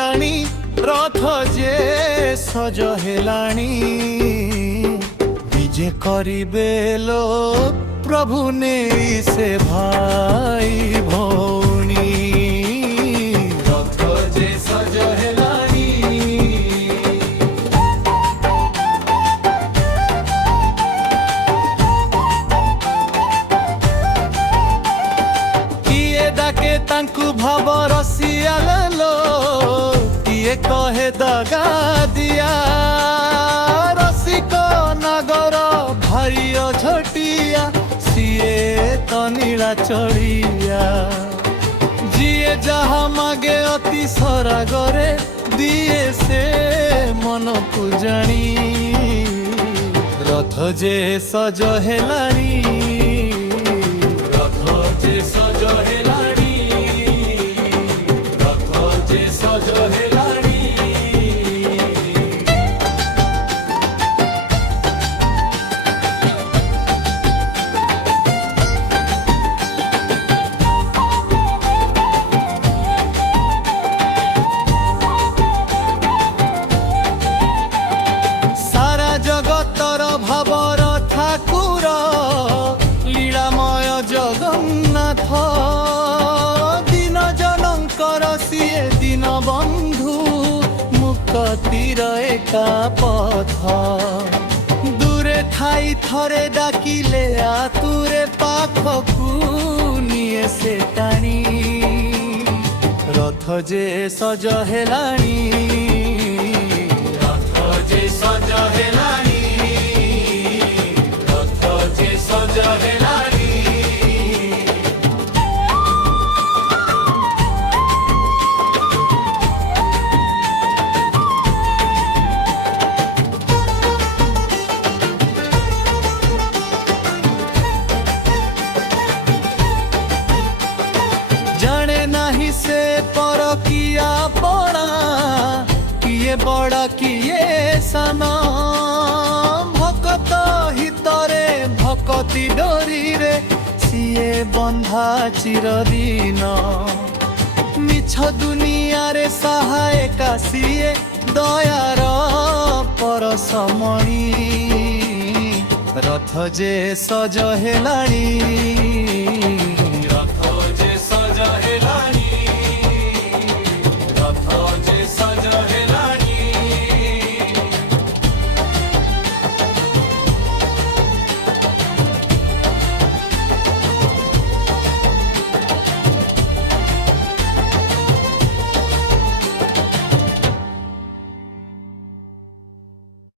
ହେଲାଣି ରଥ ଯେ ସଜ ହେଲାଣି ବିଜେ କରିବେ ଲୋ ପ୍ରଭୁ ନେଇ ସେ ଭାଇ ଭଉଣୀ ରଥ ଯେ ସଜ ହେଲାଣି କିଏ ଡାକେ ତାଙ୍କୁ ଭାବ ରସିଆଲୋ କିଏ କହେ ଦଗା ଦିଆ ରସିକ ନଗର ଭାଇ ଝଟିଆ ସିଏ ତ ନୀଳା ଚଳିଆ ଯିଏ ଯାହା ମାଗେ ଅତି ସରାଗରେ ଦିଏ ସେ ମନକୁ ଜାଣି ରଥ ଯେ ସଜ ହେଲାଣି ରଥ ଯେ ସଜ ହେଲାଣି ରଥ ଯେ ସଜ ହେଲାଣି ସାରା ଜଗତର ଭାବର ଠାକୁର ଲୀଳାମୟ ଜଗନ୍ନାଥ ଦିନ ଜନଙ୍କର ସିଏ ଦିନ ବନ୍ଧୁ ମୁକ୍ତିର ଏକା ପଥ ଦୂରେ ଥାଇ ଥରେ ଡାକିଲେ ଆତୁରେ ପାଖକୁ ନିଏ ସେ ଟାଣି ରଥ ଯେ ସଜ ହେଲାଣି ରଥ ଯେ ସଜ ହେଲାଣି ରଥ ଯେ ସଜ ହେଲାଣି ଜାଣେ ନାହିଁ ସେ ପରକିଆ ପଣା କିଏ ବଡ଼ କିଏ ସାନ ଭକତ ହିତରେ ଭକତି ଡୋରିରେ ସିଏ ବନ୍ଧା ଚିରଦିନ ମିଛ ଦୁନିଆରେ ସହାୟକା ସିଏ ଦୟାର ପରଶମଣି ରଥ ଯେ ସଜ ହେଲାଣି